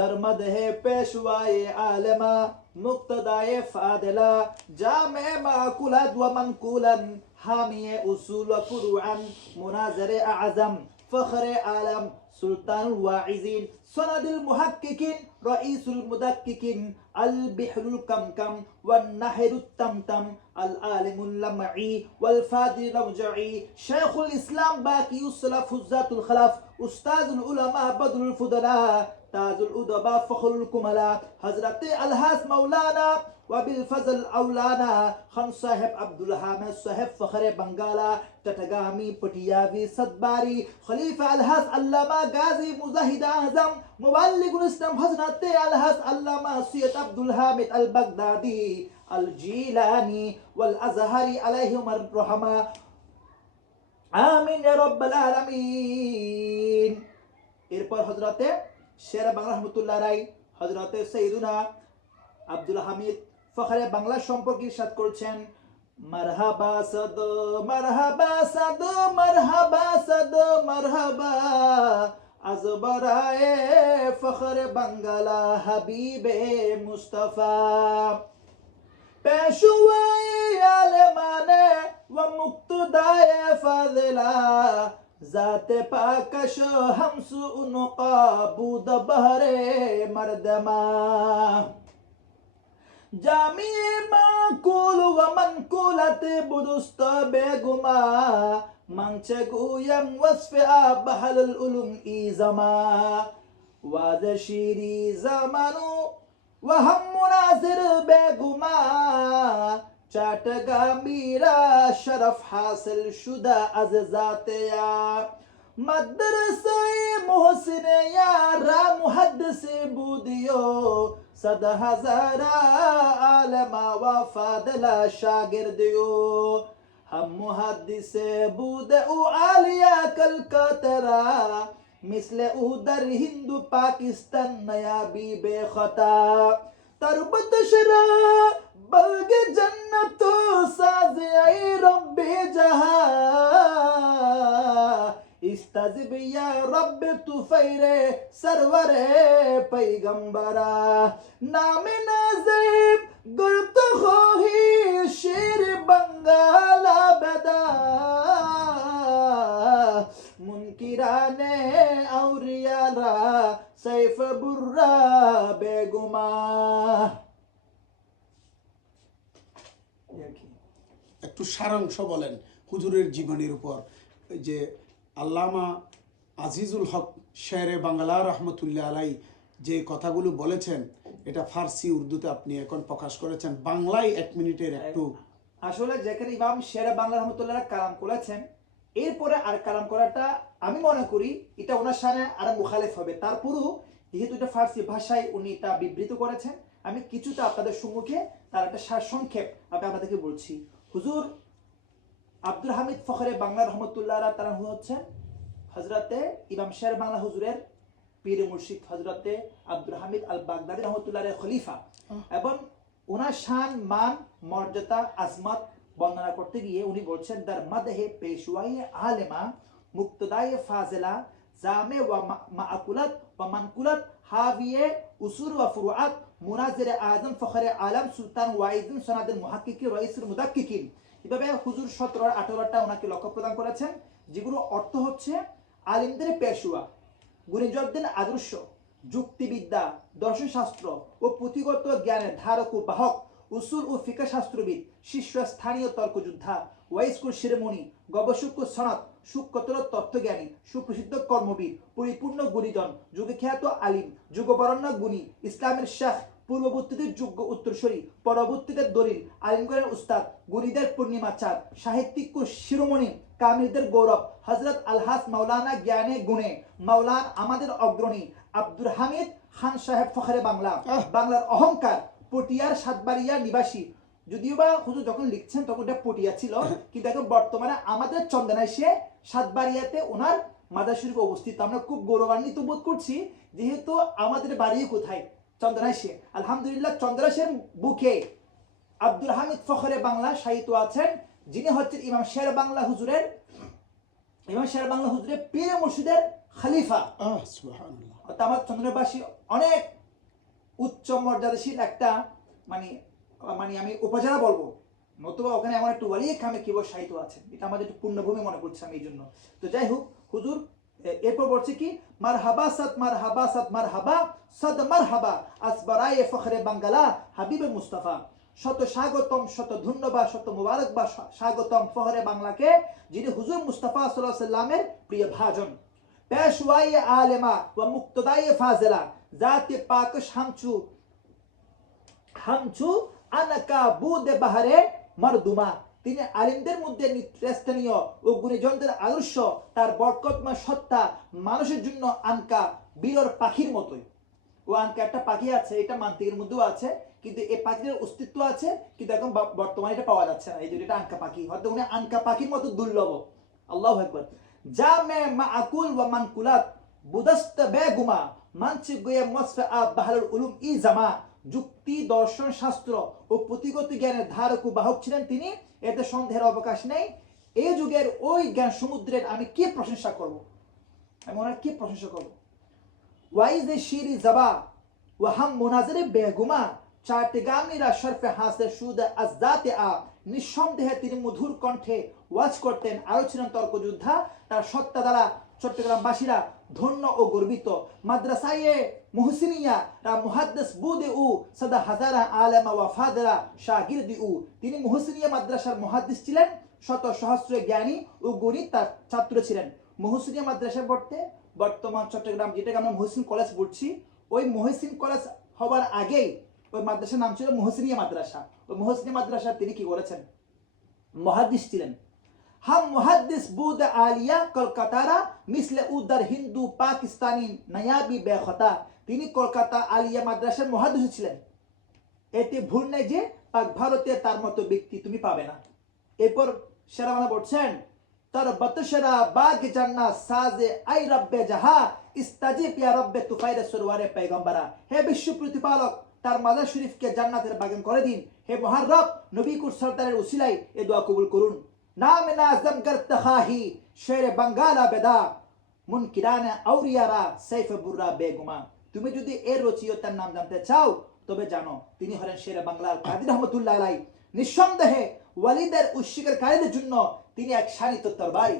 दरमद है पेशवाए आलमा मुक्तदाए फादिला जामे माकुलत व मनकुलन हामिए उसूल व फुरुअन मुनाज़र आज़म फ़ख्र आलम सुल्तान वाइज़ीन सनदुल मुहक्किकीन रईसुल मुदक्किकीन अल बिहरुल कमकम वन नहरुत तमतम अल आलिमुल लमई वल फादिल रमजई शेखुल इस्लाम बाक़ियुस सलफ हुज्जतुल खलफ उस्ताजुल उलमा बदरुल फुदला ताजुल उदबा फ़ख्रुल कुमला हज़रत अलहास मौलाना वबिल फजल औलाना खान साहेब अब्दुल हामिद साहेब फ़ख्र बंगाला टटगामी पटियावी सदबारी खलीफा अलहास अल्लामा गाजी मुजाहिद आज़म मुबल्लिगुल इस्लाम हज़रत अलहास अल्लामा सैयद अब्दुल हामिद अल बगदादी अल जीलानी वल अज़हरी अलैहिम रहमा आमीन या रब्बल आलमीन। এরপর হযরতে শের বাংলা রহমাতুল্লাহ রাই হযরতে সৈয়দুনা আব্দুল হামিদ ফখরে বাংলা সম্পর্কে ইরশাদ করছেন মারহাবা সদ মারহাবা সদ মারহাবা সদ মারহাবা আজবরায়ে ফখরে বাঙ্গালা হাবিবে মুস্তাফা পেশওয়ায়ে আলেমানে व मुक्तदाए फादिला जाते पाकश हमसु उनका बूद बहरे मर्दमा जामिए माकुल व मनकुलत बुदुस्त बेगुमा मंचे गुयम वस्फ बहल उलुम इजमा वाज शीरी जमानु व हम मुनाजिर बेगुमा चाटगा मीरा शरफ हासिल शुदा अज जातिया मदरसे मोहसिन यारा मुहद्दिस बूदियो सद हजारा आलमा व फादला शागिर्दियो हम मुहद्दिस बूद उ आलिया कलकतरा मिसले उदर हिंदू पाकिस्तान नया भी बेखता तरबत शरा बल्ग जन्नतो साज़े आई रब्बे जहां इस्ताजिब या रब तुफैरे सरवरे पैगंबरा नाम नाज़िब गुर्त खोही शेर बंगाला बदा मुनकिराने औरियाला सैफ बुर्रा बेगुमा। একটু সারাংশ বলেন হুজুরের জীবনের উপর যে আল্লামা আজিজুল হক শেরে বাংলা রহমতুল্লাহ আলাই যে কথাগুলো বলেছেন এটা ফার্সি উর্দুতে আপনি এখন প্রকাশ করেছেন বাংলায় 1 মিনিটের একটু আসলে যেখানে ইমাম শেরে বাংলা রহমতুল্লাহ কালাম করেছেন এরপরে আর কালাম করাটা আমি মনে করি এটা ওনার সাথে আর মুখালিফ হবে তারপরও যেহেতু এটা ফার্সি ভাষায় উনি এটা বিবৃত করেছেন আমি কিছুটা আপনাদের সম্মুখে তার একটা সারসংক্ষেপ আমি আপনাদেরকে বলছি। হুজুর আব্দুল হামিদ ফখরে বাংলা রহমতুল্লাহ তারা হচ্ছেন হযরতে ইমাম শের বাংলা হুজুরের পীর মুর্শিদ হযরতে আব্দুল হামিদ আল বাগদাদি রহমতুল্লাহর খলিফা এবং ওনার শান মান মর্যাদা আজমত বর্ণনা করতে গিয়ে উনি বলছেন দার মাদহে পেশওয়ায়ে আলেমা মুক্তদায়ে ফাজিলা জামে ওয়া মাআকুলাত ওয়া মানকুলাত হাবিয়ে উসুল ওয়া ফুরুআত মুনাজির আজম ফখরে আলম সুলতান ওয়াইজিন সনাদুল মুহাক্কিকি রইসুল মুদাক্কিকিন এভাবে হুজুর 17 18টা ওনাকে লক্ষ্য প্রদান করেছেন যেগুলো অর্থ হচ্ছে আলিমদের পেশওয়া গুণীজনদের আদর্শ যুক্তিবিদ্যা দর্শনশাস্ত্র ও পুঁথিগত জ্ঞানের ধারক ও বাহক উসুল ও ফিকহ শাস্ত্রবিদ শীর্ষস্থানীয় তর্কযোদ্ধা ওয়াইসকুল শিরোমণি গবেষক ও সনদ সুকতর তত্ত্বজ্ঞানী সুপ্রসিদ্ধ কর্মবীর পরিপূর্ণ গুণীজন যুগে খ্যাত আলিম যুগবরণ্য গুণী ইসলামের শেখ পূর্ববর্তীদের যোগ্য উত্তরসূরি পরবর্তীদের দলিল আলিমগণের উস্তাদ গুণীদের পূর্ণিমা চাঁদ সাহিত্যিক ও শিরোমণি কামিলদের গৌরব হযরত আলহাস মাওলানা জ্ঞানে গুণে মাওলান আমাদের অগ্রণী আব্দুল হামিদ খান সাহেব ফখরে বাংলা বাংলার অহংকার পটিয়ার সাতবাড়িয়া নিবাসী যদিও বা হুজুর যখন লিখছেন তখন এটা পটিয়া ছিল কিন্তু এখন বর্তমানে আমাদের চন্দনায় সে সাতবাড়িয়াতে ওনার মাদার শরীফ অবস্থিত আমরা খুব গৌরবান্বিত বোধ করছি যেহেতু আমাদের বাড়ি কোথায় চন্দনায় সে আলহামদুলিল্লাহ চন্দনাশের বুকে আব্দুল হামিদ ফখরে বাংলা সাহিত্য আছেন যিনি হচ্ছেন ইমাম শের বাংলা হুজুরের পীর মুর্শিদের খলিফা। সুবহানাল্লাহ অর্থাৎ আমার চন্দ্রবাসী অনেক উচ্চ মর্যাদাশীল একটা মানে মানে আমি উপজেলা বলবো, নতুবা ওখানে আমার একটু ওয়ালিয়ে খামে কিবর সাহিত্য আছে, এটা আমাদের একটু পূর্ণভূমি মনে করছি আমি এই জন্য। তো যাই হোক, হুজুর এরপর বলছে কি, মারহাবা সাদ মারহাবা সাদ মারহাবা সাদ মারহাবা আসবারায়ে ফখরে বাঙ্গালা হাবিবে মুস্তাফা। শত স্বাগতম, শত ধন্যবাদ, শত মুবারকবাদ, স্বাগতম ফখরে বাংলাকে, যিনি হুজুর মুস্তাফা সাল্লাল্লাহু আলাইহি সাল্লামের প্রিয় ভাজন, পেশওয়ায়ে আলেমা ওয়া মুক্তদায়ে ফাজিলা, জাতে পাকশ হামচু আনাকা বুদে বাহারে মারদুমা। তিনি আলিমদের মধ্যে নেতৃস্থানীয় ও গুণীজনদের আদর্শ, তার বরকতময় সত্তা মানুষের জন্য আনকা বিরল পাখির মতোই। ও আনকা একটা পাখি আছে, এটা মান্তিকের মধ্যেও আছে, কিন্তু এই পাখির অস্তিত্ব আছে, কিন্তু এখন বর্তমানে এটা পাওয়া যাচ্ছে না, এই জন্য এটা আনকা পাখি, হয়তো উনি আনকা পাখির মতো দুর্লভ। আল্লাহু আকবার। যা মে মাআকুল ওয়া মানকুলাত বুদস্ত বেগুমা মানচি গয়ে মসফে আ বাহরুল উলুম ই জামা। যুক্তি, দর্শন, শাস্ত্র ও প্রতিগত জ্ঞানের ধারক ও বাহক ছিলেন তিনি, এতে সন্দেহের অবকাশ নেই। এই যুগের ওই জ্ঞান সমুদ্রের আমি কি প্রশংসা করব, আমি ওনার কি প্রশংসা করব। ওয়াইজ শিরি জাবা ও হাম মোনাজরে বেগুমা চারটেগামিরা শরফে হাসে সুদ আজদাতে আ। নিঃসন্দেহে তিনি মধুর কণ্ঠে ওয়াজ করতেন, আরো ছিলেন তর্কযোদ্ধা, তার সত্তা দ্বারা চট্টগ্রামবাসীরা ধন্য ও গর্বিত। মাদ্রাসায়ে মুহসিনিয়া রা মুহাদ্দিস বুদে উ সদা হাজারা আলেমা ওয়া ফাদরা শাগিরদি উ। তিনি মুহসিনিয়া মাদ্রাসার মুহাদ্দিস ছিলেন, শত সহস্র জ্ঞানী ও গুণী তার ছাত্র ছিলেন। মুহসিনিয়া মাদ্রাসা পড়তে বর্তমান চট্টগ্রাম, যেটাকে আমরা মহসিন কলেজ বলছি, ওই মহসিন কলেজ হবার আগেই ওই মাদ্রাসার নাম ছিল মুহসিনিয়া মাদ্রাসা। ওই মুহসিনিয়া মাদ্রাসা তিনি কি করেছেন, মুহাদ্দিস ছিলেন। हम मुहद्दिस बुद आलिया कलकातारा मिसले उदर हिंदू पाकिस्तानी नयाबी बेखता। তিনি কলকাতা আলিয়া মাদ্রাসার মুহাদ্দিস ছিলেন, এতে ভুল নেই যে পাক ভারতে তার মতো ব্যক্তি তুমি পাবে না। এরপর শেরাবানা বলছেন, তার বতশরা বাগ জান্না সাজে আই রব্বে জাহা ইস্তাজিব ইয়া রব্বে তুফাইরে সরওয়ারে পয়গম্বরা। হে বিশ্ব প্রতিপালক, তার মাজার শরীফকে জান্নাতের বাগান করে দিন। হে মহান রব, নবী কুর সরদারের উসিলায় এ দোয়া কবুল করুন। নাম নাজম করতে খাহি শের বাঙ্গালা বেদা মুনকিরানে আউরিয়ারা সাইফ বুররা বেগুমা। তুমি যদি এর রচয়িতার নাম জানতে চাও তবে জানো তিনি হলেন শের বাংলার কাজী রহমতুল্লাহ আলাইহি। নিঃসন্দেহে ওয়ালিদের উস্বীকারীদের জন্য তিনি এক শানিত তরবারি।